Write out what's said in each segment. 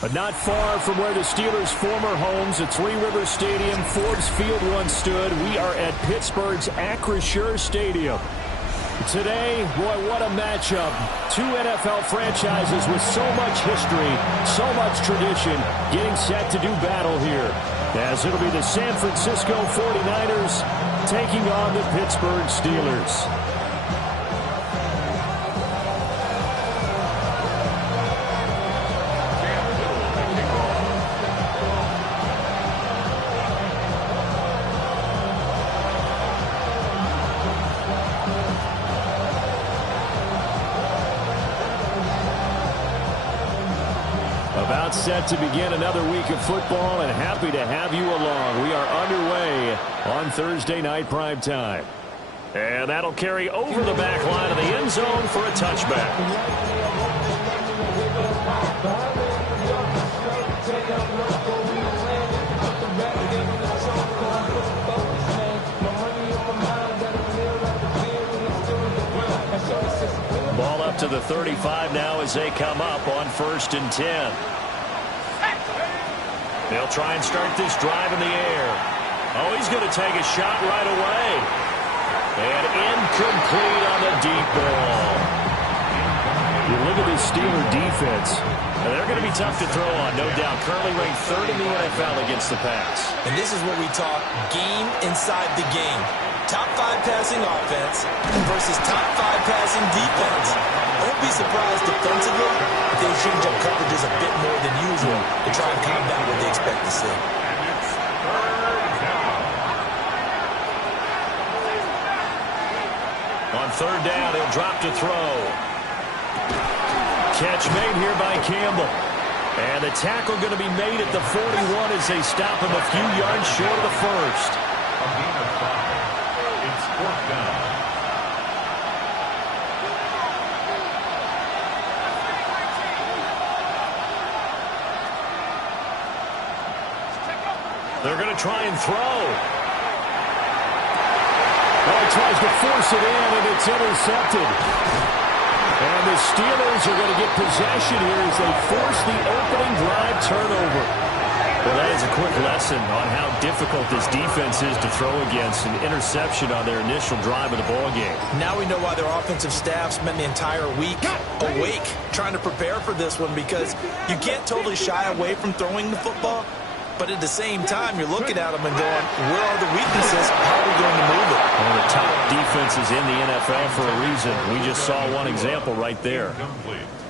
But not far from where the Steelers' former homes at Three Rivers Stadium, Forbes Field once stood, we are at Pittsburgh's Acrisure Stadium. Today, boy, what a matchup. Two NFL franchises with so much history, so much tradition, getting set to do battle here. As it'll be the San Francisco 49ers taking on the Pittsburgh Steelers. About set to begin another week of football, and happy to have you along. We are underway on Thursday night prime time. And that'll carry over the back line of the end zone for a touchback. Ball up to the 35 now as they come up on 1st and 10. They'll try and start this drive in the air. Oh, he's going to take a shot right away. And incomplete on the deep ball. You look at this Steeler defense. They're going to be tough to throw on, no doubt. Currently ranked 3rd in the NFL against the pass. And this is what we talk game inside the game. Top 5 passing offense versus top 5 passing defense. I won't be surprised defensively if they change up coverages a bit more than usual to try and combat what they expect to see. On 3rd down, he'll drop to throw. Catch made here by Campbell. And the tackle going to be made at the 41 as they stop him a few yards short of the first. It's 4th down. They're going to try and throw. Well, he tries to force it in, and it's intercepted. And the Steelers are going to get possession here as they force the opening drive turnover. Well, that is a quick lesson on how difficult this defense is to throw against. An interception on their initial drive of the ballgame. Now we know why their offensive staff spent the entire week awake trying to prepare for this one, because you can't totally shy away from throwing the football. But at the same time, you're looking at them and going, where are the weaknesses? How are we going to move it? One of the top defenses in the NFL for a reason. We just saw one example right there.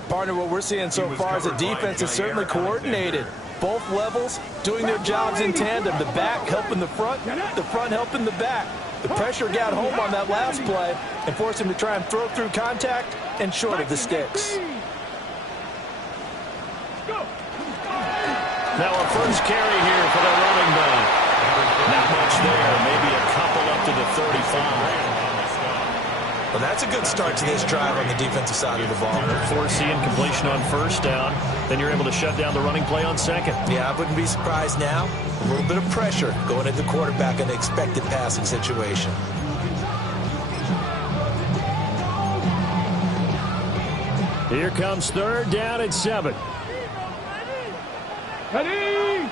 Partner, what we're seeing so far is the defense is certainly coordinated. Both levels doing their jobs in tandem. The back helping the front helping the back. The pressure got home on that last play and forced him to try and throw through contact and short of the sticks. Now a first carry here for the running back. Not much there. Maybe a couple up to the 35. Well, that's a good start to this drive on the defensive side of the ball. Forcing completion on 1st down. Then you're able to shut down the running play on 2nd. Yeah, I wouldn't be surprised now. A little bit of pressure going at the quarterback in an expected passing situation. Here comes 3rd down and 7. Ready?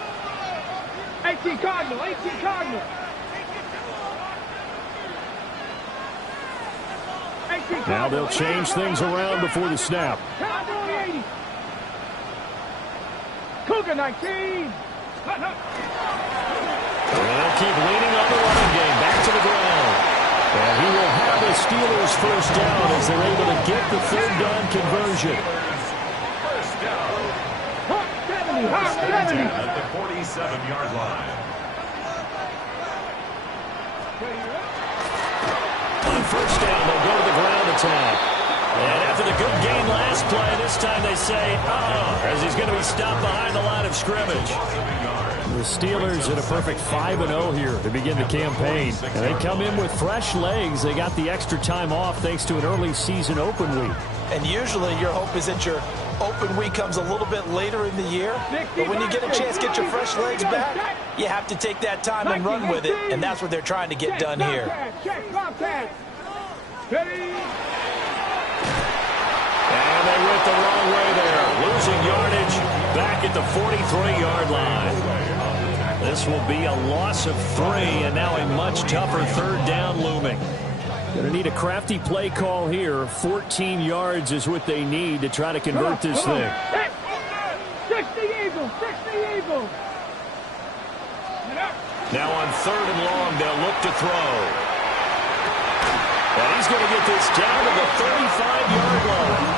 18 Cardinal, 18 Cardinal. 18 Cardinal. Now they'll change things around before the snap. Cowboy 80. Cougar 19. They'll keep leaning on the running game. Back to the ground. And he will have the Steelers 1st down as they're able to get the 3rd down conversion. At the 47-yard line. On 1st down, they'll go to the ground attack. And after the good game last play, this time they say, as he's going to be stopped behind the line of scrimmage. The Steelers in a perfect 5-0 here to begin the campaign. And they come in with fresh legs. They got the extra time off thanks to an early season open week. And usually your hope is that your open week comes a little bit later in the year. But when you get a chance to get your fresh legs back, you have to take that time and run with it. And that's what they're trying to get done here. And they went the wrong way there. Losing yardage back back at the 43-yard line. This will be a loss of 3, and now a much tougher third down looming. Going to need a crafty play call here. 14 yards is what they need to try to convert this thing. 60 Eagles, 60 Eagles. Now on 3rd and long, they'll look to throw. And he's going to get this down to the 35-yard line.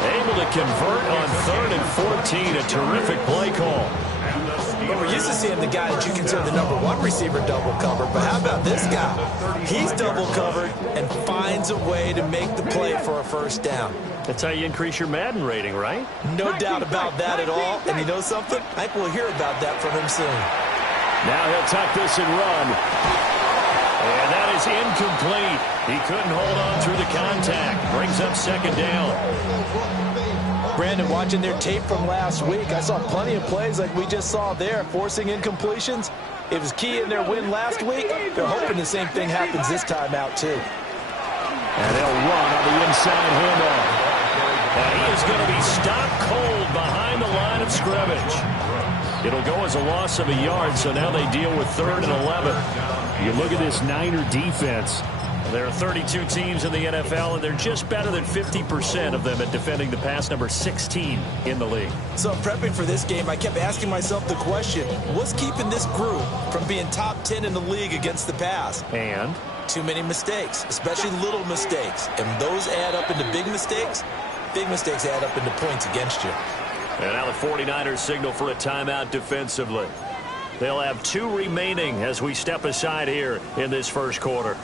Able to convert on 3rd and 14. A terrific play call. Well, we're used to seeing the guy that you consider the #1 receiver double covered, but how about this guy? He's double covered and finds a way to make the play for a first down. That's how you increase your Madden rating, right? No doubt about that at all. And you know something? I think we'll hear about that from him soon. Now he'll tuck this and run. And that is incomplete. He couldn't hold on through the contact. Brings up 2nd down. Brandon, watching their tape from last week, I saw plenty of plays like we just saw there, forcing incompletions. It was key in their win last week. They're hoping the same thing happens this time out, too. And they'll run on the inside handoff. And he is going to be stopped cold behind the line of scrimmage. It'll go as a loss of a yard, so now they deal with 3rd and 11. You look at this Niner defense. There are 32 teams in the NFL, and they're just better than 50% of them at defending the pass, number 16 in the league. So prepping for this game, I kept asking myself the question, what's keeping this group from being top 10 in the league against the pass? And? Too many mistakes, especially little mistakes. And those add up into big mistakes. Big mistakes add up into points against you. And now the 49ers signal for a timeout defensively. They'll have 2 remaining as we step aside here in this first quarter.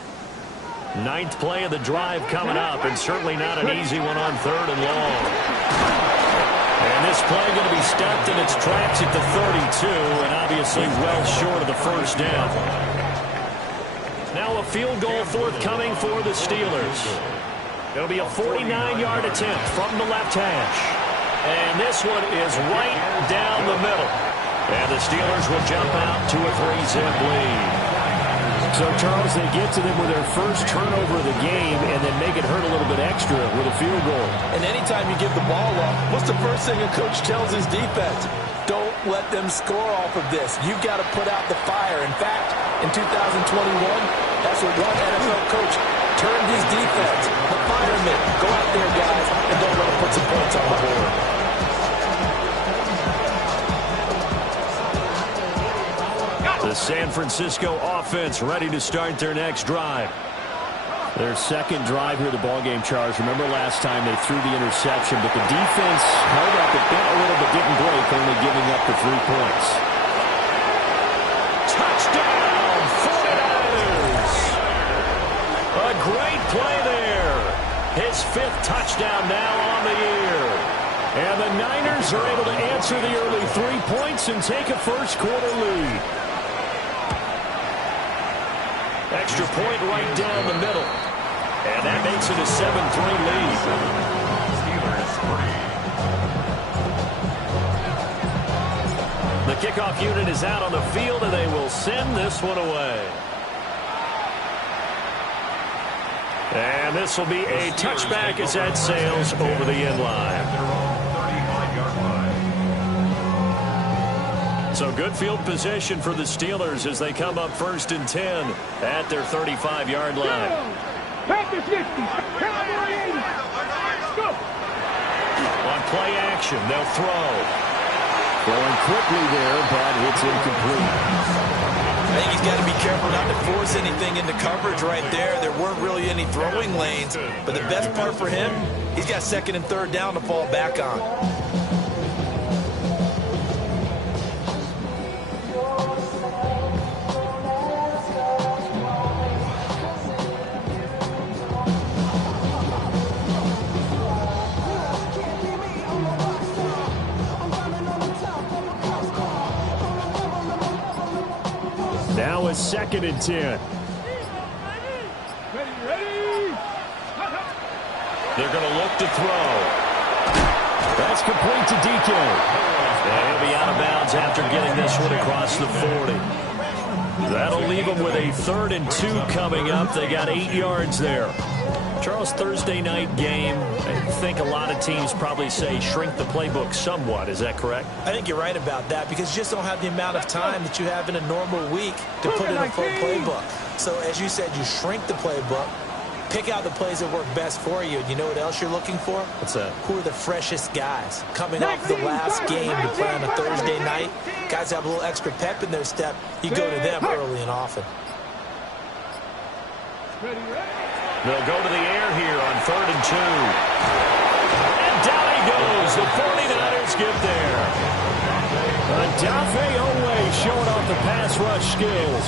9th play of the drive coming up, and certainly not an easy one on 3rd and long. And this play going to be stopped in its tracks at the 32, and obviously well short of the first down. Now a field goal forthcoming for the Steelers. It'll be a 49-yard attempt from the left hash. And this one is right down the middle. And the Steelers will jump out to a 3-zip lead. So, Charles, they get to them with their first turnover of the game and then make it hurt a little bit extra with a field goal. And anytime you give the ball up, what's the first thing a coach tells his defense? Don't let them score off of this. You've got to put out the fire. In fact, in 2021, that's what one NFL coach turned his defense. The firemen. Go out there, guys, and don't let them put some points on the board. The San Francisco offense ready to start their next drive. Their second drive here of the ballgame, Charles. Remember last time they threw the interception, but the defense held up a bit, a little bit, didn't break, only giving up the 3 points. Touchdown, 49ers! A great play there. His 5th touchdown now on the year. And the Niners are able to answer the early 3 points and take a first quarter lead. Extra point right down the middle. And that makes it a 7-3 lead. The kickoff unit is out on the field, and they will send this one away. And this will be a touchback as that sails over the end line. So good field position for the Steelers as they come up 1st and 10 at their 35-yard line. Panthers 50. Cowboy 80. Go. On play action, they'll throw. Going quickly there, but it's incomplete. I think he's got to be careful not to force anything into coverage right there. There weren't really any throwing lanes, but the best part for him, he's got 2nd and 3rd down to fall back on. Now a 2nd and 10. Ready. They're going to look to throw. That's complete to DK. And he'll be out of bounds after getting this one across the 40. That'll leave them with a 3rd and 2 coming up. They got 8 yards there. Charles, Thursday night game, I think a lot of teams probably say shrink the playbook somewhat. Is that correct? I think you're right about that because you just don't have the amount of time that you have in a normal week to put in a full playbook. So as you said, you shrink the playbook, pick out the plays that work best for you. And you know what else you're looking for? What's that? Who are the freshest guys coming off the last game to play on a Thursday night? Guys have a little extra pep in their step. You go to them early and often. They'll go to the air here on 3rd and 2. And down he goes. The 49ers get there. Odafe Oweh showing off the pass rush skills.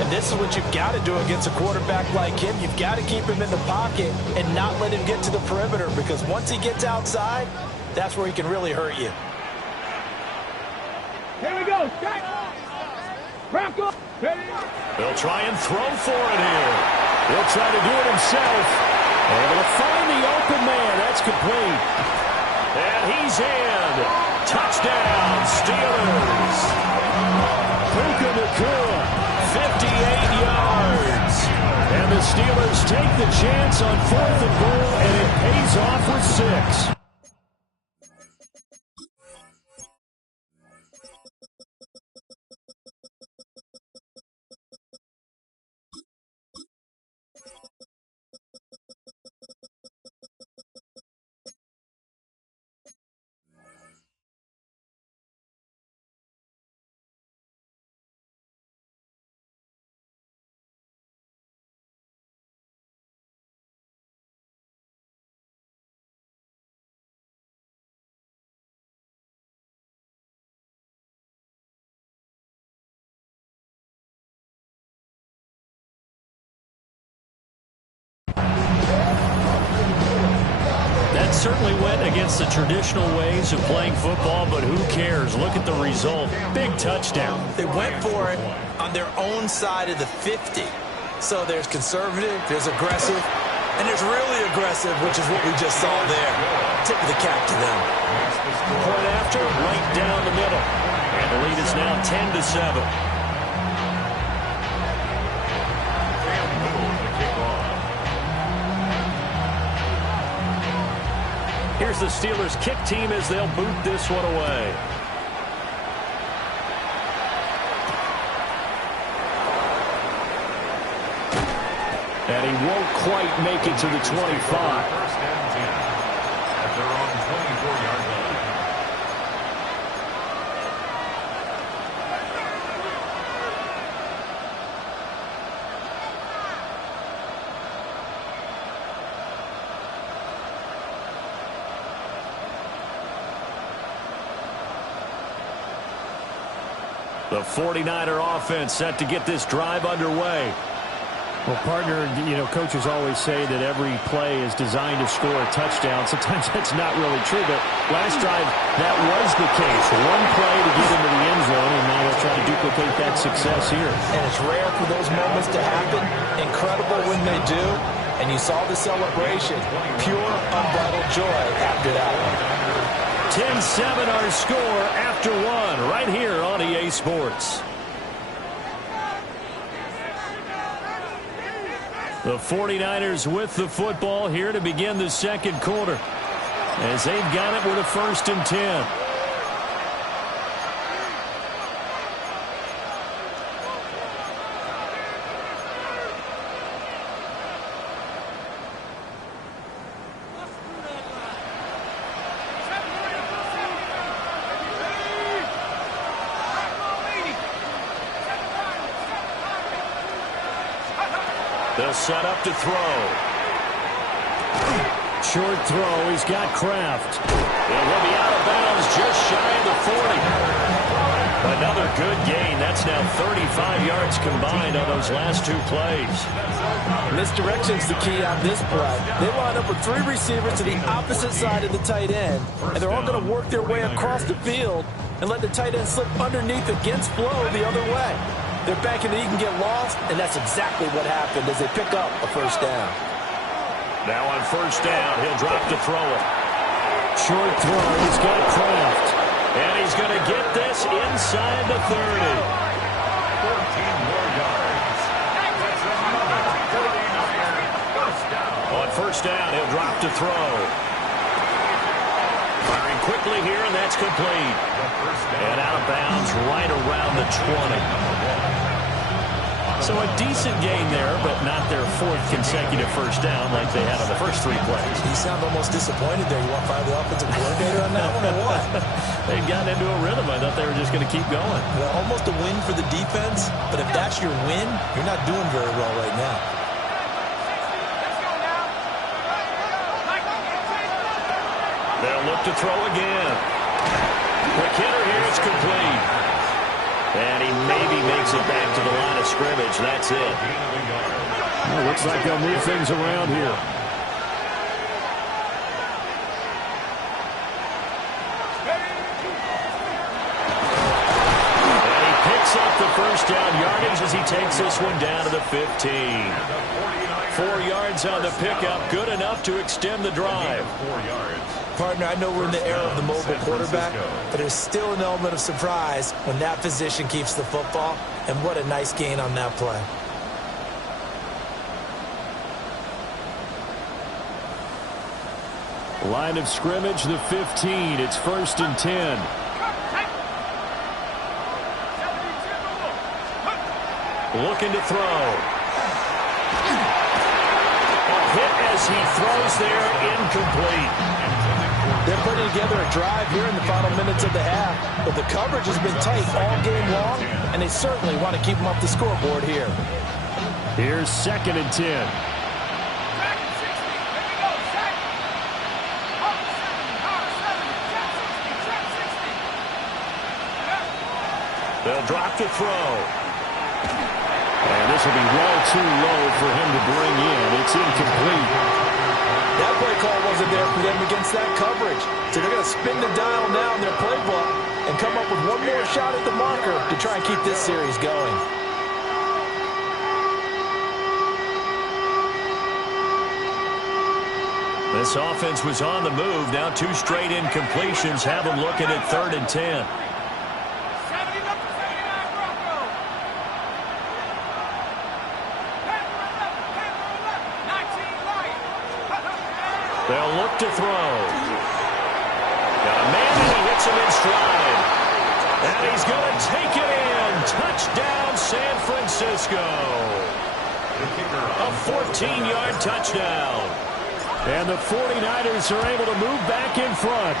And this is what you've got to do against a quarterback like him. You've got to keep him in the pocket and not let him get to the perimeter because once he gets outside, that's where he can really hurt you. Here we go. Bronco. They'll try and throw for it here. He'll try to do it himself. Able to find the open man. That's complete. And he's in. Touchdown, Steelers. Puka Nacua, 58 yards. And the Steelers take the chance on 4th and goal, and it pays off with 6. That certainly went against the traditional ways of playing football, but who cares? Look at the result. Big touchdown. They went for it on their own side of the 50. So there's conservative, there's aggressive, and there's really aggressive, which is what we just saw there. Tip of the cap to them. Point after, right down the middle. And the lead is now 10-7. Here's the Steelers kick team as they'll boot this one away. And he won't quite make it to the 25. First and 10 at their own 24-yard line. The 49er offense set to get this drive underway. Well, partner, you know, coaches always say that every play is designed to score a touchdown. Sometimes that's not really true, but last drive, that was the case. One play to get into the end zone, and now they'll try to duplicate that success here. And it's rare for those moments to happen. Incredible when they do. And you saw the celebration. Pure, unbridled joy after that one. 10-7 our score after one right here on EA Sports. The 49ers with the football here to begin the second quarter as they've got it with a 1st and 10. They'll set up to throw. Short throw. He's got Kraft. And he'll be out of bounds just shy of the 40. Another good gain. That's now 35 yards combined on those last two plays. Misdirection's the key on this play. They line up with 3 receivers to the opposite side of the tight end, and they're all going to work their way across the field and let the tight end slip underneath against flow the other way. They're banking that he can get lost, and that's exactly what happened as they pick up a 1st down. Now on 1st down, he'll drop to throw it. Short throw. He's got Kraft. And he's going to get this inside the 30. 14 more yards. That's another 49er first down. He'll drop to throw. Firing quickly here, and that's complete. And out of bounds right around the 20. So a decent gain there, but not their fourth consecutive first down like they had on the first 3 plays. You sound almost disappointed there. You want to fire the offensive coordinator on that one or what? They got into a rhythm. I thought they were just going to keep going. Well, almost a win for the defense, but if that's your win, you're not doing very well right now. They'll look to throw again. Quick hitter here, it's complete. And he maybe makes it back to the line of scrimmage. That's it. Well, looks like they'll move things around here. And he picks up the first down yardage as he takes this one down to the 15. 4 yards on the pickup. Good enough to extend the drive. 4 yards. Partner, I know we're in the era of the mobile quarterback, but there's still an element of surprise when that position keeps the football, and what a nice gain on that play. Line of scrimmage, the 15. It's 1st and 10. Looking to throw. Hit as he throws there, incomplete. They're putting together a drive here in the final minutes of the half, but the coverage has been tight all game long, and they certainly want to keep them off the scoreboard here. Here's 2nd and 10. They'll drop to throw. And this will be well too low for him to bring in. It's incomplete. That play call wasn't there for them against that coverage. So they're going to spin the dial now in their playbook and come up with one more shot at the marker to try and keep this series going. This offense was on the move. Now 2 straight incompletions have them looking at 3rd and 10. They'll look to throw. Got a man and he hits him in stride. And he's going to take it in. Touchdown, San Francisco. A 14-yard touchdown. And the 49ers are able to move back in front.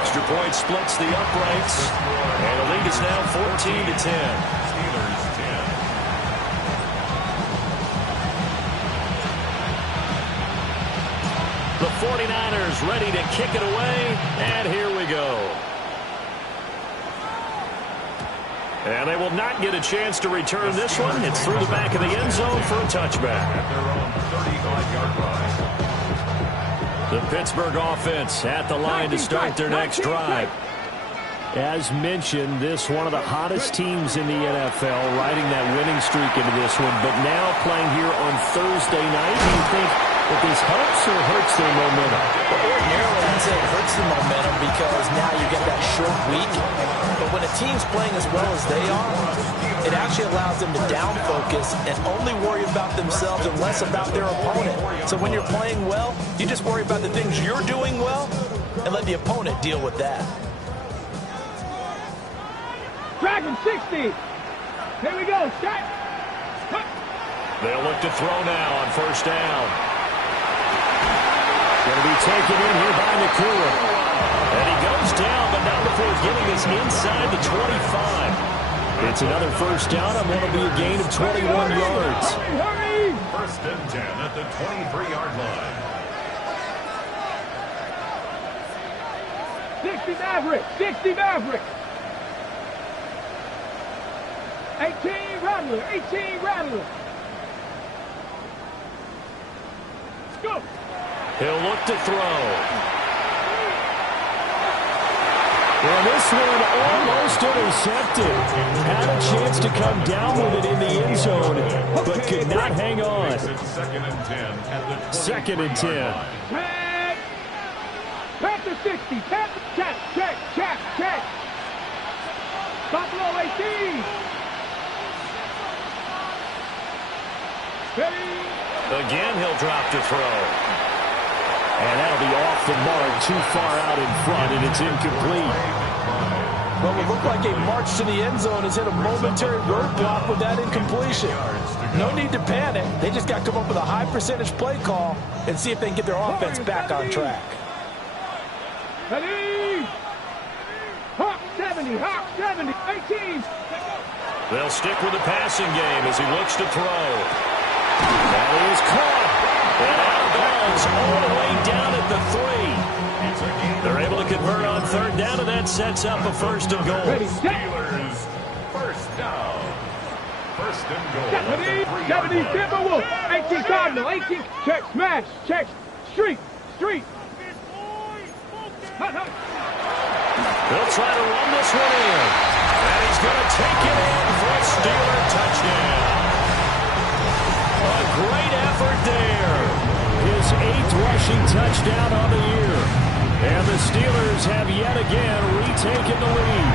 Extra point splits the uprights. And the lead is now 14-10. Steelers 10. The 49ers ready to kick it away, and here we go. And they will not get a chance to return this one. It's through the back of the end zone for a touchback. At their own 35-yard line. The Pittsburgh offense at the line to start their next drive. As mentioned, this one of the hottest teams in the NFL, riding that winning streak into this one, but now playing here on Thursday night. Do you think that this helps or hurts their momentum? Well, ordinarily, I'd say it hurts the momentum because now you get that short week. But when a team's playing as well as they are, it actually allows them to down focus and only worry about themselves and less about their opponent. So when you're playing well, you just worry about the things you're doing well and let the opponent deal with that. Dragon 60. Here we go. Shot. They'll look to throw now on first down. Going to be taken in here by Nakua. And he goes down, but not before getting us inside the 25. It's another first down on what will be a gain of 21 yards. Hurry. 1st and 10 at the 23-yard line. 60 Maverick. 60 Maverick. 18 Rattler. 18 Rattler. Let's go. He'll look to throw. And this one almost intercepted. Had a chance to come down with it in the end zone, but could not hang on. It's 2nd and 10 at the 2nd and 10. Tag. Panther 60. Panther. Check, check, check, check. Buffalo 18. Ready. Again, he'll drop to throw. And that'll be off the mark, too far out in front, and it's incomplete. Well, it looked like a march to the end zone has hit a momentary roadblock with that incompletion. No need to panic. They just got to come up with a high percentage play call and see if they can get their offense back on track. Ready? Hawk 70, Hawk 70, 18. They'll stick with the passing game as he looks to throw. That is caught. And out of bounds all the way down at the 3. They're able to convert on third down, and that sets up a first and goal. Steelers, first down. First and goal. 70, Timberwolf, 18 Cardinal, 18. Check, smash, check, street. They'll try to run this one in. And he's going to take it in for a Steeler touchdown. A great effort there. His 8th rushing touchdown on the year. And the Steelers have yet again retaken the lead.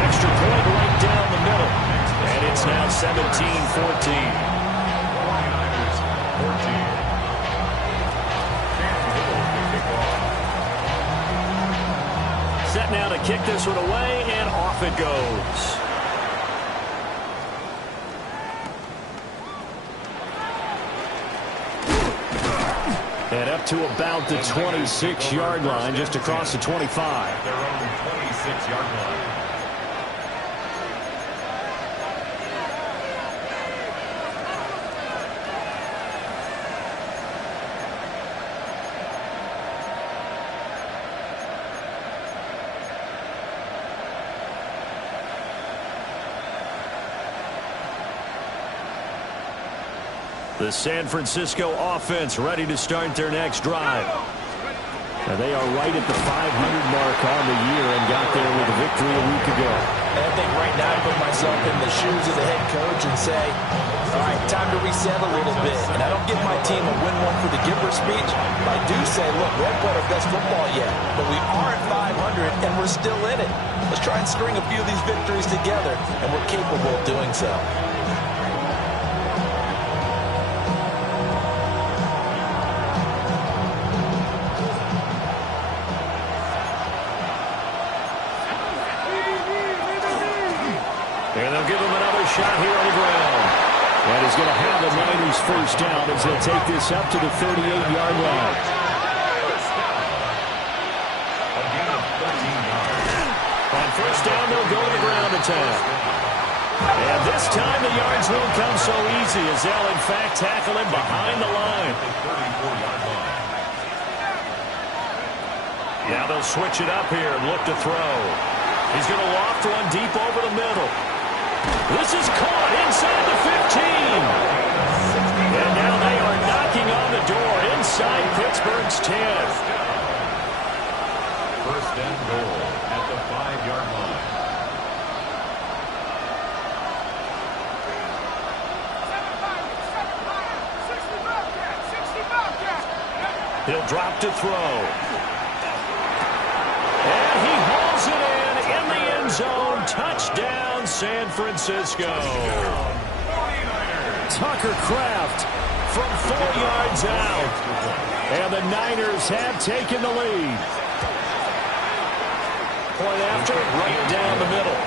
Extra point right down the middle. And it's now 17-14. 49ers, 14. Set now to kick this one away, and off it goes. And up to about the 26-yard line, just across the 25. Their own 26-yard line. The San Francisco offense ready to start their next drive. Now they are right at the 500 mark on the year and got there with a victory a week ago. And I think right now I put myself in the shoes of the head coach and say, all right, time to reset a little bit. And I don't give my team a win one for the giver speech. But I do say, look, we haven't played our best football yet, but we are at 500 and we're still in it. Let's try and string a few of these victories together, and we're capable of doing so. And they'll give him another shot here on the ground. And he's going to have the Niners first down as they'll take this up to the 38-yard line. On first down, they'll go to the ground attack. And this time the yards won't come so easy as they'll, in fact, tackle him behind the line. Now they'll switch it up here and look to throw. He's going to loft one deep over the middle. This is caught inside the 15. And now they are knocking on the door inside Pittsburgh's 10. First and goal at the 5-yard line. He'll drop to throw. And he hauls it in the end zone. Touchdown, San Francisco. Tucker Kraft from 4 yards out. And the Niners have taken the lead. Point after, right down the middle.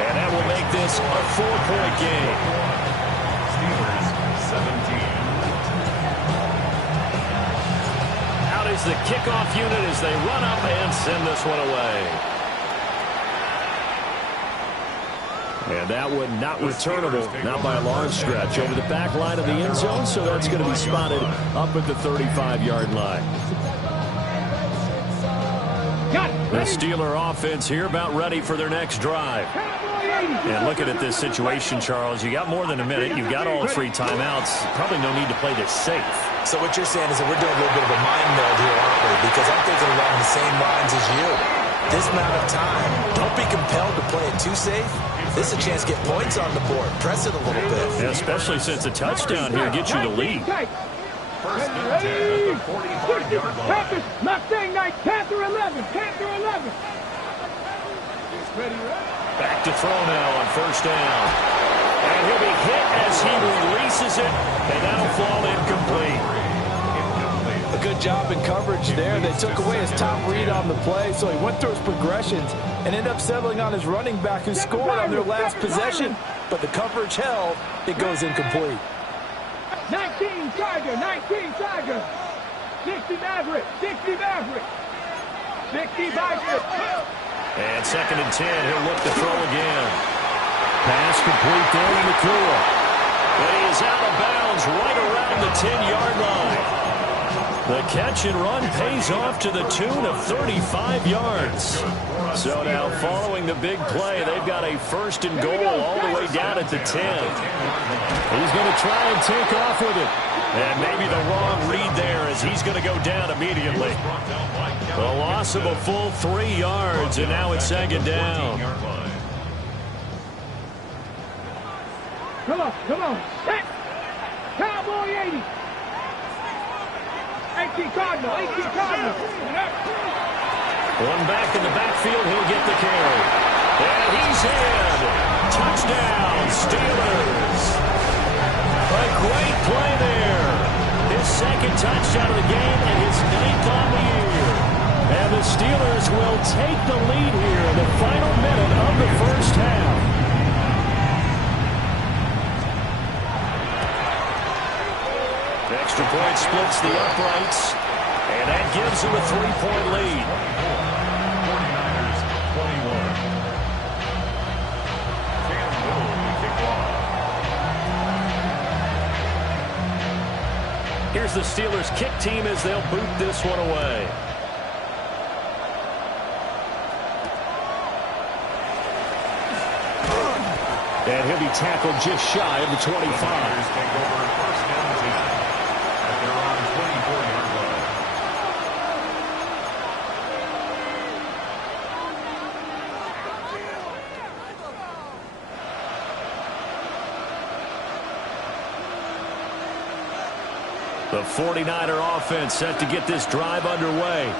And that will make this a 4-point game. Steelers, 17. Out is the kickoff unit as they run up and send this one away. And that one not returnable, not by a large stretch, over the back line of the end zone, so that's going to be spotted up at the 35-yard line. The Steeler offense here about ready for their next drive. And looking at this situation, Charles, you got more than a minute. You've got all 3 timeouts. Probably no need to play this safe. So what you're saying is that we're doing a little bit of a mind meld here, aren't we? Because I'm thinking along the same lines as you. This amount of time, don't be compelled to play it too safe. This is a chance to get points on the board. Press it a little bit. Yeah, especially since a touchdown here gets you the lead. First and 10 at the 45-yard line. Panthers, Mustang Knight, Panther 11, Panther 11. Back to throw now on first down. And And he'll be hit as he releases it, and that'll fall incomplete. A good job in coverage there. They took away his top read on the play, so he went through his progressions and ended up settling on his running back who scored on their last possession. But the coverage held. It goes incomplete. 19 Tiger, 19 Tiger. 60 Maverick, 60 Maverick. 60 Viper. And 2nd and 10, he'll look to throw again. Pass complete there to Nakua. But he is out of bounds right around the 10-yard line. The catch and run pays off to the tune of 35 yards. So now following the big play, they've got a 1st and goal all the way down at the 10. He's going to try and take off with it. And maybe the wrong read there as he's going to go down immediately. A loss of a full 3 yards, and now it's 2nd down. Come on. Set. Cowboy 80. 18 Cardinal, 18 Cardinal. One back in the backfield, he'll get the carry. And he's in. Touchdown, Steelers. A great play there. His 2nd touchdown of the game and his 9th on the year. And the Steelers will take the lead here in the final minute of the 1st half. Extra point splits the uprights, and that gives him a 3-point lead. 49ers 21. Cam Little to kick off. Here's the Steelers kick team as they'll boot this one away. And he'll be tackled just shy of the 25. Take over 1st and 10 at their own 24-yard line. The 49er offense set to get this drive underway.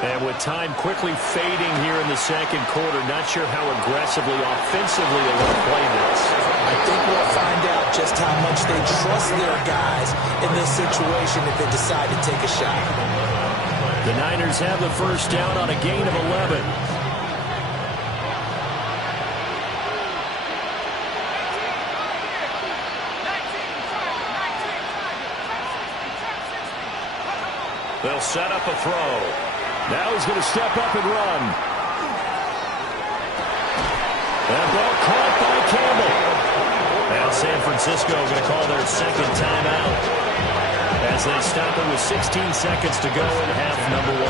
And with time quickly fading here in the 2nd quarter, not sure how aggressively, offensively they want to play this. I think we'll find out just how much they trust their guys in this situation if they decide to take a shot. The Niners have the 1st down on a gain of 11. They'll set up a throw. Now he's going to step up and run. That ball caught by Campbell. Now San Francisco going to call their 2nd timeout as they stop it with 16 seconds to go in half number 1.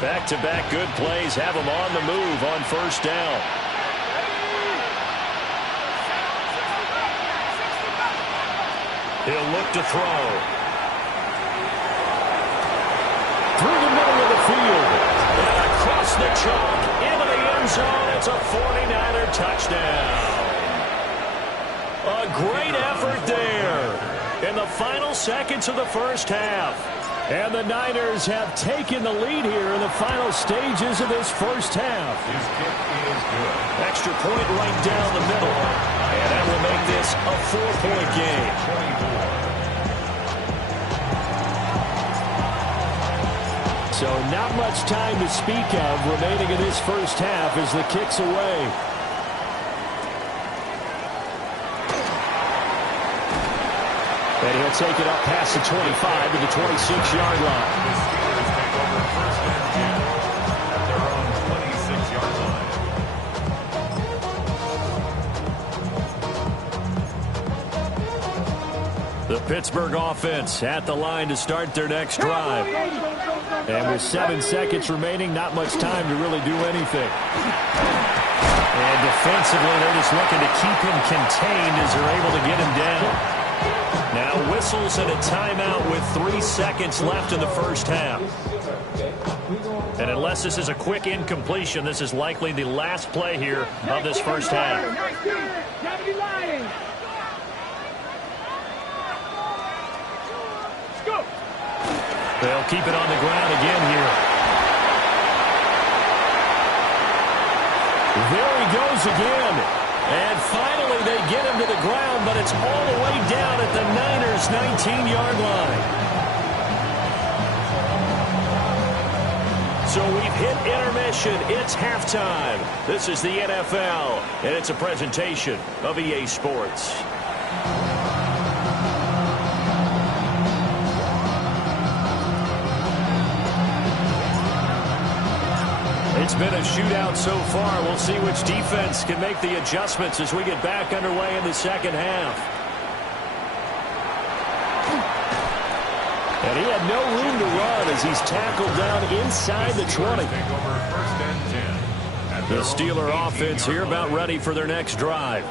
Back-to-back good plays have them on the move on 1st down. He'll look to throw. Through the middle of the field. And across the chalk into the end zone. It's a 49er touchdown. A great effort there in the final seconds of the 1st half. And the Niners have taken the lead here in the final stages of this 1st half. His kick is good. Extra point right down the middle. And that will make this a 4-point game. 24. So not much time to speak of remaining in this 1st half as the kick's away. And he'll take it up past the 25 to the 26-yard line. The Steelers take over 1st and 10 at their own 26-yard line. The Pittsburgh offense at the line to start their next drive. And with 7 seconds remaining, not much time to really do anything. And defensively, they're just looking to keep him contained as they're able to get him down. Now whistles and a timeout with 3 seconds left in the 1st half. And unless this is a quick incompletion, this is likely the last play here of this 1st half. They'll keep it on the ground again here. There he goes again. And finally they get him to the ground, but it's all the way down at the Niners' 19-yard line. So we've hit intermission. It's halftime. This is the NFL, and it's a presentation of EA Sports. It's been a shootout so far. We'll see which defense can make the adjustments as we get back underway in the second half. And he had no room to run as he's tackled down inside the 20. The Steeler offense here about ready for their next drive.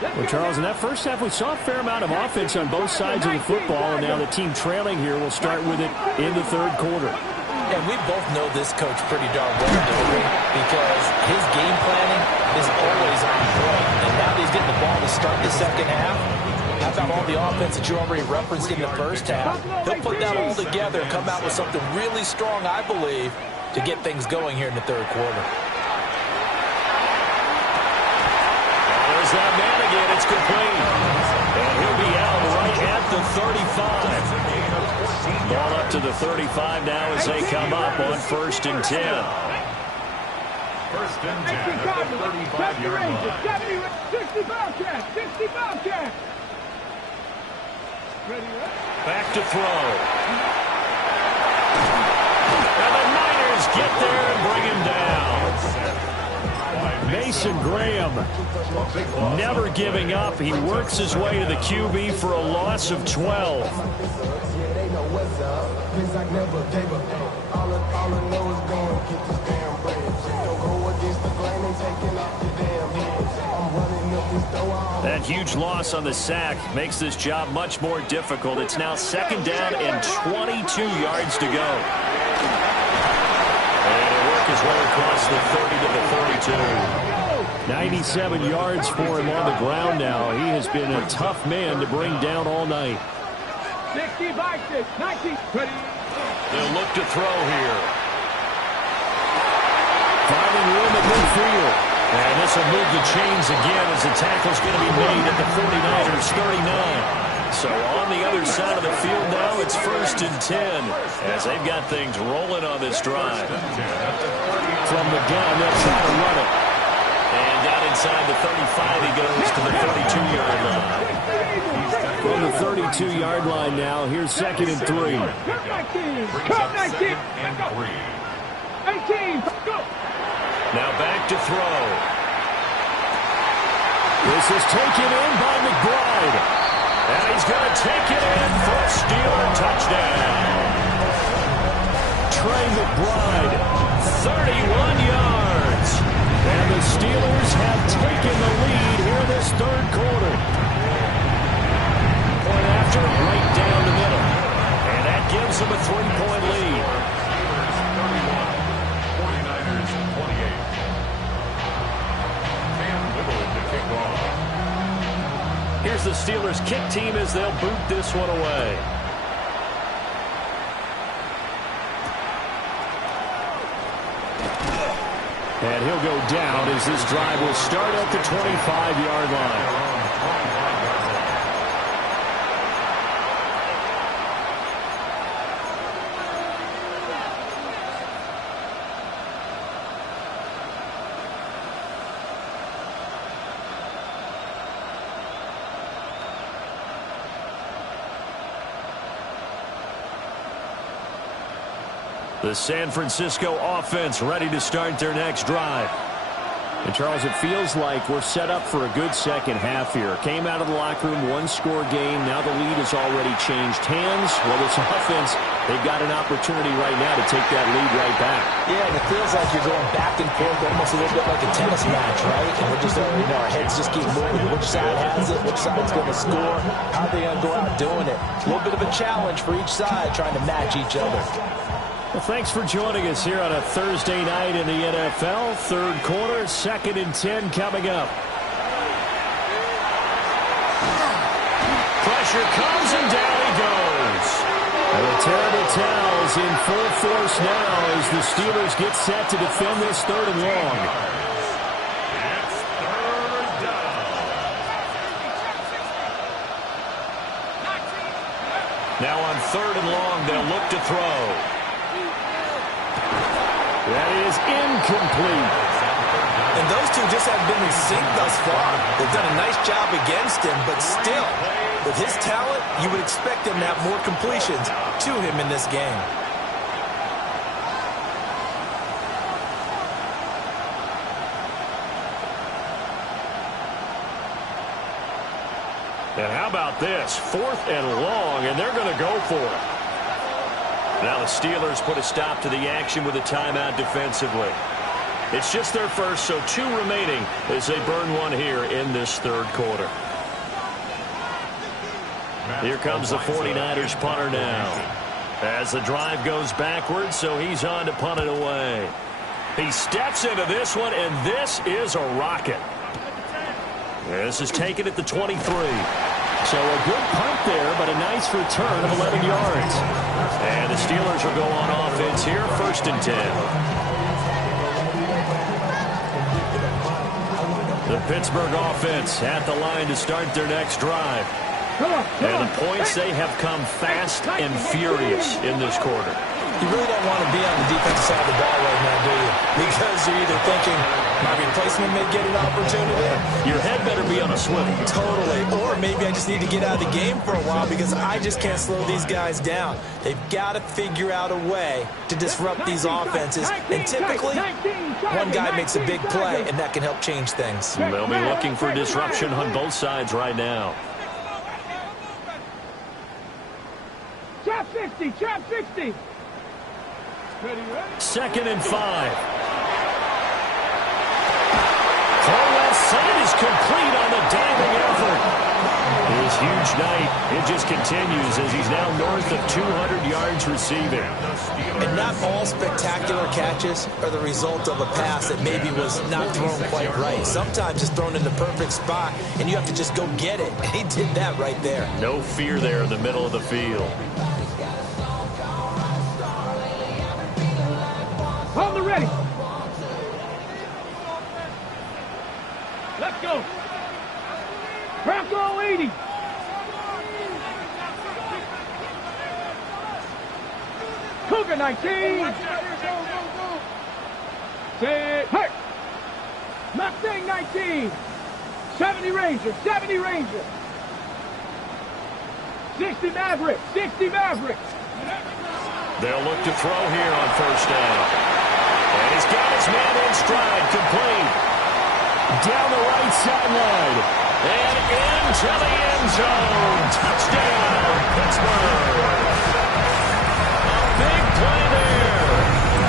Well, Charles, in that first half, we saw a fair amount of offense on both sides of the football, and now the team trailing here will start with it in the third quarter. And we both know this coach pretty darn well, don't we? Because his game planning is always on point. And now that he's getting the ball to start the second half, how about all the offense that you already referenced in the first half? He'll put that all together and come out with something really strong, I believe, to get things going here in the third quarter. There's that man again. It's complete. And he'll be out right at the 35. Ball up to the 35 now as they come up on 1st and 10. 1st and 10 at the 35-yard line. 60 Bobcat, 60 Bobcat. Back to throw. And the Niners get there and bring him down. Mason Graham never giving up. He works his way to the QB for a loss of 12. That huge loss on the sack makes this job much more difficult. It's now 2nd down and 22 yards to go. And it'll work his way across the 30 to the 32. 97 yards for him on the ground now. He has been a tough man to bring down all night. 60 by 6, 19, 20. They'll look to throw here. Finding room at midfield. And this will move the chains again as the tackle's going to be made at the 49ers 39. So on the other side of the field now, it's 1st and 10 as they've got things rolling on this drive. From the gun, they'll try to run it. And down inside the 35, he goes to the 32-yard line. From the 32-yard line now, here's 2nd and 3. Cut 19. 18. Go. Now back to throw. This is taken in by McBride. And he's going to take it in for a Steeler touchdown. Trey McBride, 31 yards. And the Steelers have taken the lead here this third quarter. Point after, right down the middle. And that gives them a 3-point lead. Here's the Steelers kick team as they'll boot this one away. And he'll go down as this drive will start at the 25-yard line. The San Francisco offense ready to start their next drive. And, Charles, it feels like we're set up for a good second half here. Came out of the locker room, one-score game. Now the lead has already changed hands. Well, this offense, they've got an opportunity right now to take that lead right back. Yeah, and it feels like you're going back and forth almost a little bit like a tennis match, right? And we're just, our heads just keep moving. Which side has it? Which side's going to score? How are they going to go out doing it? A little bit of a challenge for each side trying to match each other. Well, thanks for joining us here on a Thursday night in the NFL. Third quarter, 2nd and 10 coming up. Pressure comes and down he goes. And the terrible towels in full force now as the Steelers get set to defend this 3rd and long. Now on 3rd and long, they'll look to throw. That is incomplete. And those two just haven't been in sync thus far. They've done a nice job against him, but still, with his talent, you would expect him to have more completions to him in this game. And how about this? 4th and long, and they're going to go for it. Now the Steelers put a stop to the action with a timeout defensively. It's just their first, so 2 remaining as they burn one here in this 3rd quarter. Here comes the 49ers punter now. As the drive goes backwards, so he's on to punt it away. He steps into this one, and this is a rocket. This is taken at the 23. So a good punt there, but a nice return of 11 yards. And the Steelers will go on offense here, 1st and 10. The Pittsburgh offense at the line to start their next drive. And the points, they have come fast and furious in this quarter. You really don't want to be on the defensive side of the ball right now, do you? Because you're either thinking, my replacement may get an opportunity. Your head better be on a swivel. Totally. Or maybe I just need to get out of the game for a while because I just can't slow these guys down. They've got to figure out a way to disrupt these offenses. And typically, one guy makes a big play, and that can help change things. They'll be looking for disruption on both sides right now. Trap 60, trap 60. 2nd and 5. Throw left side is complete on the diving effort. His huge night, it just continues as he's now north of 200 yards receiving. And not all spectacular catches are the result of a pass that maybe was not thrown quite right. Sometimes it's thrown in the perfect spot, and you have to just go get it. And he did that right there. No fear there in the middle of the field. On the ready. Let's go. Bronco 80. Cougar 19. Say, hey. Mustang 19. 70 Ranger, 70 Ranger. 60 Maverick, 60 Maverick. They'll look to throw here on 1st down. And he's got his man in stride, complete. Down the right sideline. And into the end zone. Touchdown, Pittsburgh. A big play there.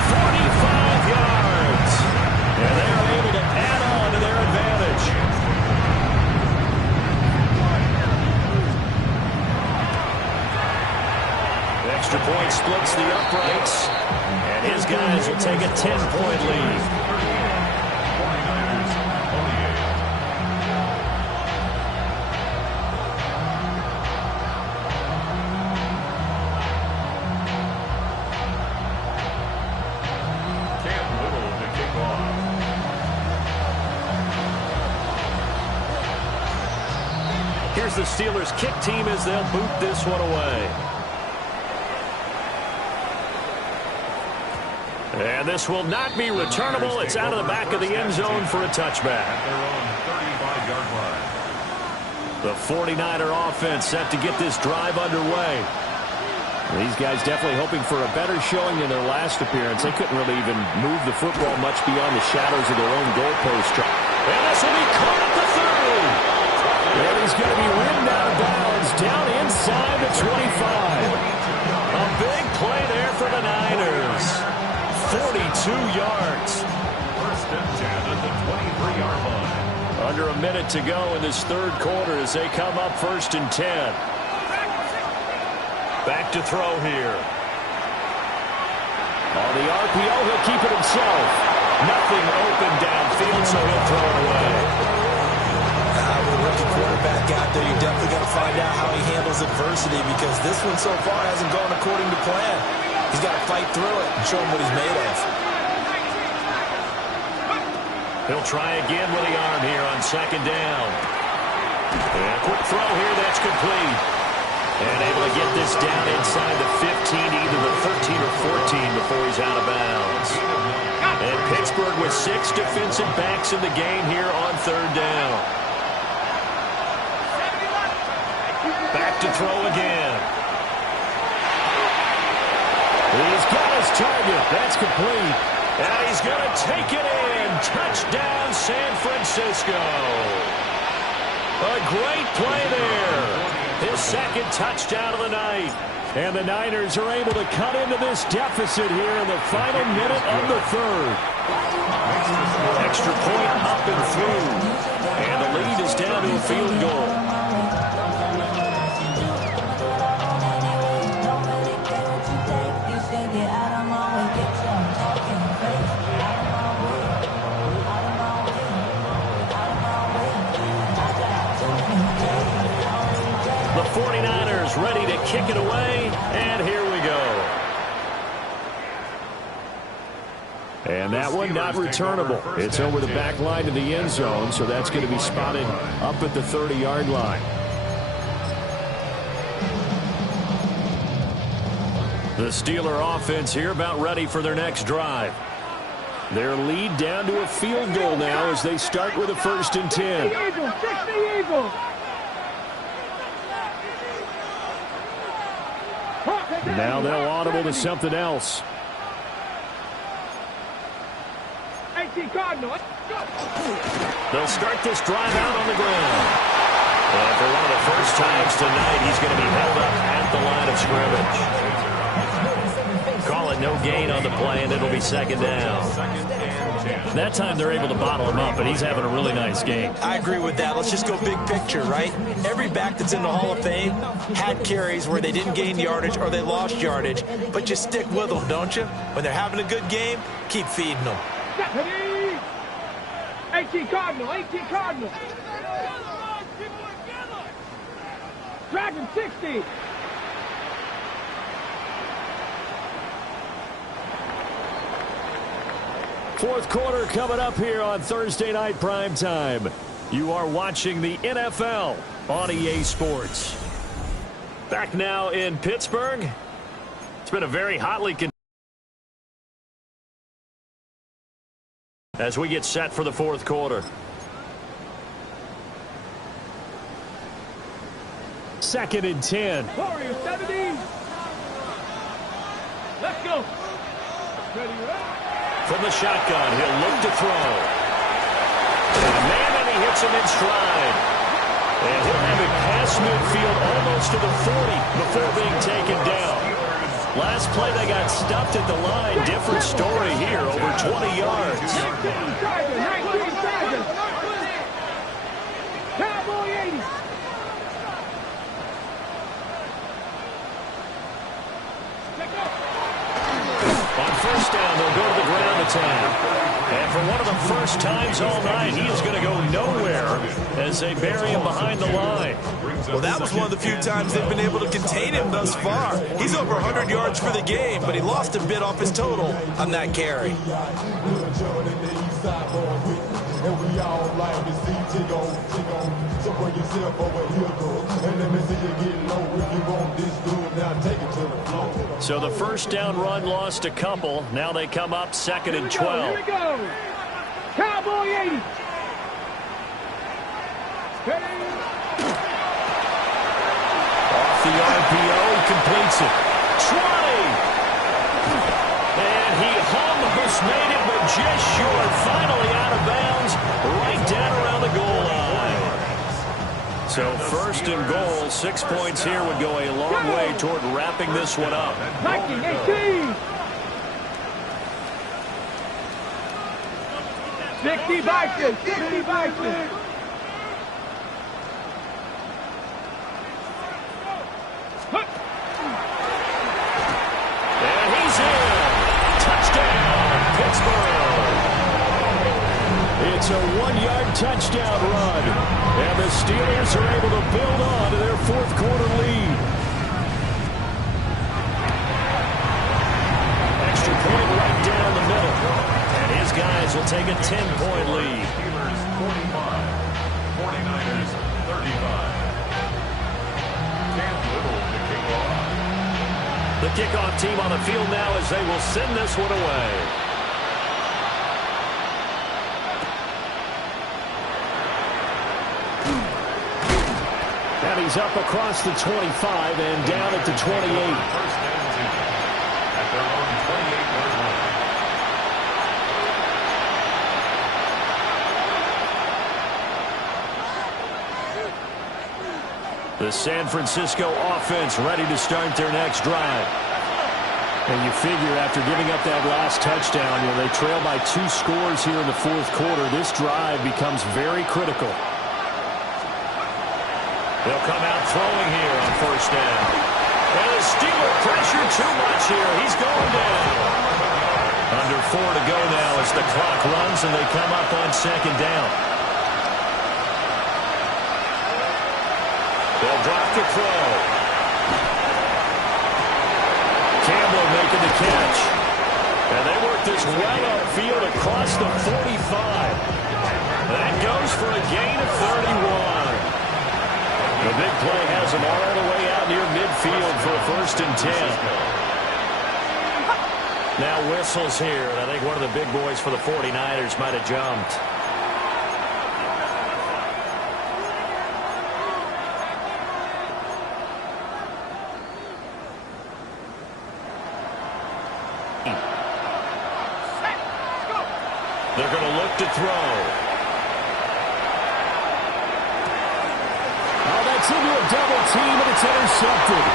45 yards. And they're able to add on to their advantage. Extra point splits the uprights. And his guys will take a 10-point lead. Here's the Steelers kick team as they'll boot this one away. And this will not be returnable. It's out of the back of the end zone for a touchback. The 49er offense set to get this drive underway. These guys definitely hoping for a better showing than their last appearance. They couldn't really even move the football much beyond the shadows of their own goalpost. And this will be caught at the 30. And he's going to be ridden out of bounds down inside the 25. A big play there for the Niners. 42 yards. 1st and 10 at the 23-yard line. Under a minute to go in this 3rd quarter as they come up 1st and 10. Back to throw here. On the RPO, he'll keep it himself. Nothing open downfield, so he'll throw it away. With a rookie quarterback out there, you're definitely going to find out how he handles adversity, because this one so far hasn't gone according to plan. He's got to fight through it and show him what he's made of. He'll try again with the arm here on second down. And a quick throw here, that's complete. And able to get this down inside the 15, either the 13 or 14 before he's out of bounds. And Pittsburgh with 6 defensive backs in the game here on third down. Back to throw again. He's got his target. That's complete. And he's going to take it in. Touchdown, San Francisco. A great play there. His second touchdown of the night. And the Niners are able to cut into this deficit here in the final minute of the third. Extra point up and through. And the lead is down to a field goal. The 49ers ready to kick it away, and here we go. And that one not returnable. It's over the back line to the end zone, so that's going to be spotted up at the 30-yard line. The Steeler offense here about ready for their next drive. Their lead down to a field goal now as they start with a 1st and 10. Now they'll audible to something else. They'll start this drive out on the ground. And for one of the first times tonight, he's going to be held up at the line of scrimmage. Call it no gain on the play, and it'll be second down. That time they're able to bottle him up, but he's having a really nice game. I agree with that. Let's just go big picture, right? Every back that's in the Hall of Fame had carries where they didn't gain yardage or they lost yardage, but you stick with them, don't you? When they're having a good game, keep feeding them. 18 Cardinal, 18 Cardinal. Dragon 60. Fourth quarter coming up here on Thursday Night Primetime. You are watching the NFL on EA Sports. Back now in Pittsburgh. It's been a very hotly contested as we get set for the fourth quarter. Second and 10. Warriors 70. Let's go. Ready, From the shotgun, he'll look to throw. And he hits him in stride. And he'll have it past midfield almost to the 40 before being taken down. Last play, they got stuffed at the line. Different story here, over 20 yards. 19 Chargers. Cowboy 80. On first down, they'll go to the ground attack. And for one of the first times all night, he is going to go nowhere as they bury him behind the line. Well, that was one of the few times they've been able to contain him thus far. He's over 100 yards for the game, but he lost a bit off his total on that carry. So the first down run lost a couple. Now they come up second and 12. Here we go. Cowboy 80. Off the RPO, he completes it. 20. And he almost made it, but just short. Finally out of bounds, right down around the goal line. So first and goal, 6 points here would go a long way toward wrapping this one up. 19-18. 60 Vikings. 60 Vikings. And he's in. Touchdown, Pittsburgh. It's a 1-yard touchdown run. And the Steelers are able to build on to their fourth-quarter lead. Extra point right down the middle. And his guys will take a 10-point lead. Steelers 45, 49ers 35. Cam Little to kick off. The kickoff team on the field now as they will send this one away. And he's up across the 25 and down at the 28. First down team at their own 28-yard line. The San Francisco offense ready to start their next drive. And you figure after giving up that last touchdown, they trail by 2 scores here in the fourth quarter. This drive becomes very critical. They'll come out throwing here on first down. And the Steeler pressure too much here. He's going down. Under 4 to go now as the clock runs and they come up on second down. They'll drop the throw. Campbell making the catch. And they work this well upfield across the 45. That goes for a gain of 31. The big play has them all the way out near midfield for a 1st and 10. Now whistles here, and I think one of the big boys for the 49ers might have jumped. They're going to look to throw. Oh, that's into a double team, and it's intercepted.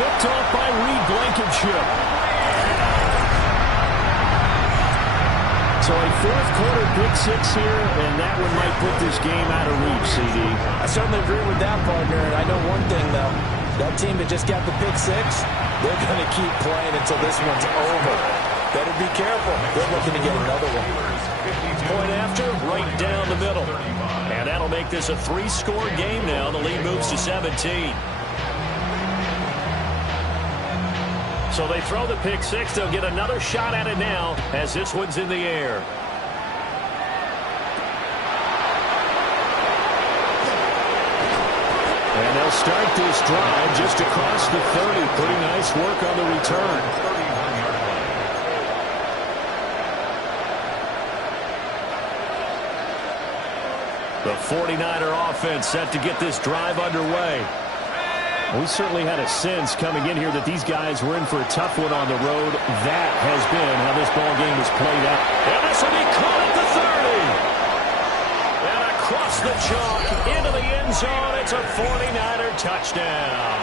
Picked off by Reed Blankenship. So a fourth-quarter pick 6 here, and that one might put this game out of reach, CD. I certainly agree with that, partner. And I know one thing, though. That team that just got the pick 6, they're going to keep playing until this one's over. Better be careful. They're looking to get another one. Point after, right down the middle. And that'll make this a 3-score game now. The lead moves to 17. So they throw the pick 6. They'll get another shot at it now as this one's in the air. And they'll start this drive just across the 30. Pretty nice work on the return. The 49er offense set to get this drive underway. We certainly had a sense coming in here that these guys were in for a tough one on the road. That has been how this ball game has played out. And this will be caught at the 30. And across the chalk into the end zone. It's a 49er touchdown.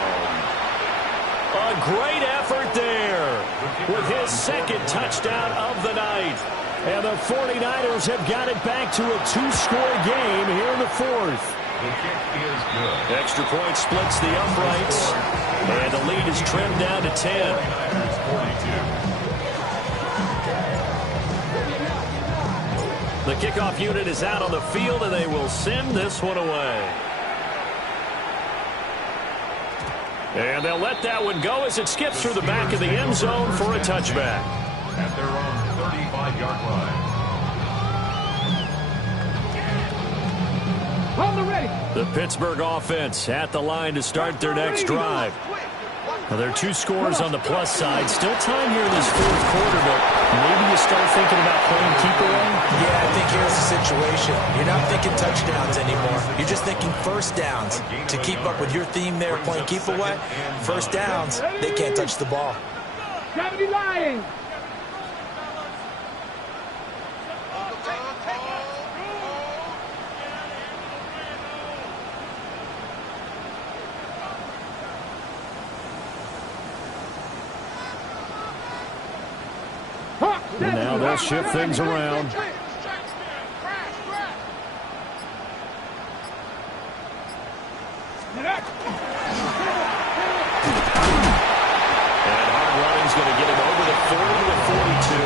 A great effort there with his 2nd touchdown of the night. And the 49ers have got it back to a 2-score game here in the 4th. The kick is good. Extra point splits the uprights. And the lead is trimmed down to 10. 42. The kickoff unit is out on the field, and they will send this one away. And they'll let that one go as it skips through the back of the end zone for a touchback. At their own 35-yard line. On the ready. The Pittsburgh offense at the line to start their next drive. Now, there are 2 scores on the plus side. Still time here in this fourth quarter, but maybe you start thinking about playing keep away? Yeah, I think here's the situation. You're not thinking touchdowns anymore. You're just thinking first downs. To keep up with your theme there, playing keep away, first downs, they can't touch the ball. 70 Lions. And now they'll shift things around. And hard running's going to get him over the 40 to the 42.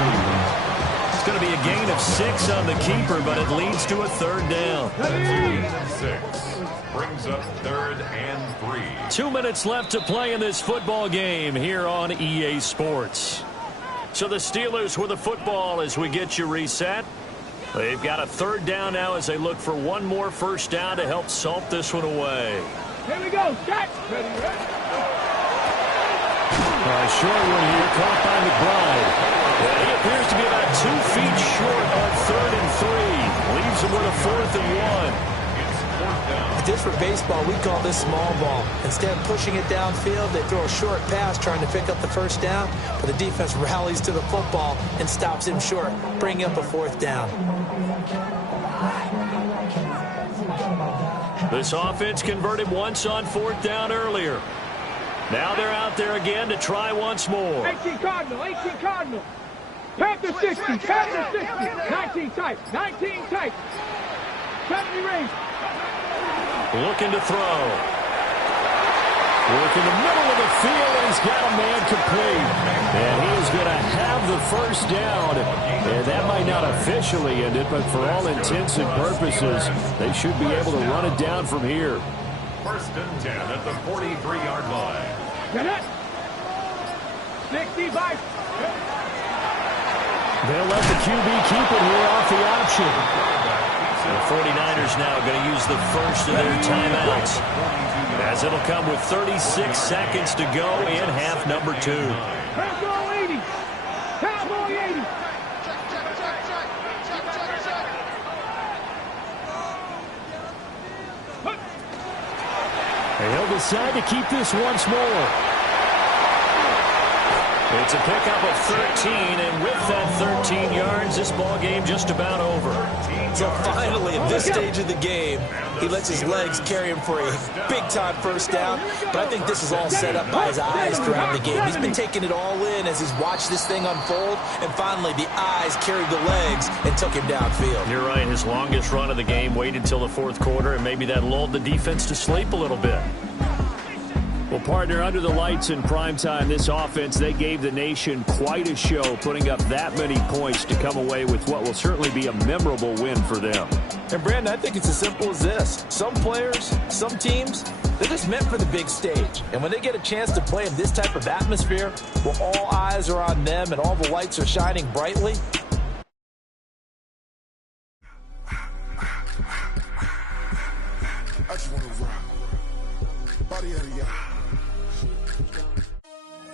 It's going to be a a gain of 6 on the keeper, but it leads to a third down. 6 brings up 3rd and 3. 2 minutes left to play in this football game here on EA Sports. So the Steelers with the football as we get you reset. They've got a third down now as they look for one more first down to help salt this one away. Here we go. Set. Ready. Short one here, caught by McBride. He appears to be about 2 feet short on 3rd and 3. Leaves him with a 4th and 1. Just for baseball, we call this small ball. Instead of pushing it downfield, they throw a short pass trying to pick up the first down, but the defense rallies to the football and stops him short, bringing up a 4th down. This offense converted once on 4th down earlier. Now they're out there again to try once more. 18 Cardinal. Panther 60. Panther 60. 19 tight. 19 tight. 70 range. Looking to throw. Work in the middle of the field, and he's got a man complete. And he is going to have the first down. And that might not officially end it, but for all intents and purposes, they should be able to run it down from here. 1st and 10 at the 43-yard line. Get it. 65. They'll let the QB keep it here off the option. The 49ers now going to use the first of their timeouts, as it'll come with 36 seconds to go in half number 2. Cowboy 80. Cowboy 80. And he'll decide to keep this once more. It's a pickup of 13, and with that 13 yards, this ball game just about over. So finally, at this stage of the game, he lets his legs carry him for a big-time first down. But I think this is all set up by his eyes throughout the game. He's been taking it all in as he's watched this thing unfold. And finally, the eyes carried the legs and took him downfield. You're right. His longest run of the game waited until the 4th quarter, and maybe that lulled the defense to sleep a little bit. Well, partner, under the lights in primetime, this offense, they gave the nation quite a show, putting up that many points to come away with what will certainly be a memorable win for them. And, Brandon, I think it's as simple as this. Some players, some teams, they're just meant for the big stage. And when they get a chance to play in this type of atmosphere, where all eyes are on them and all the lights are shining brightly, I just want to rock. Body of the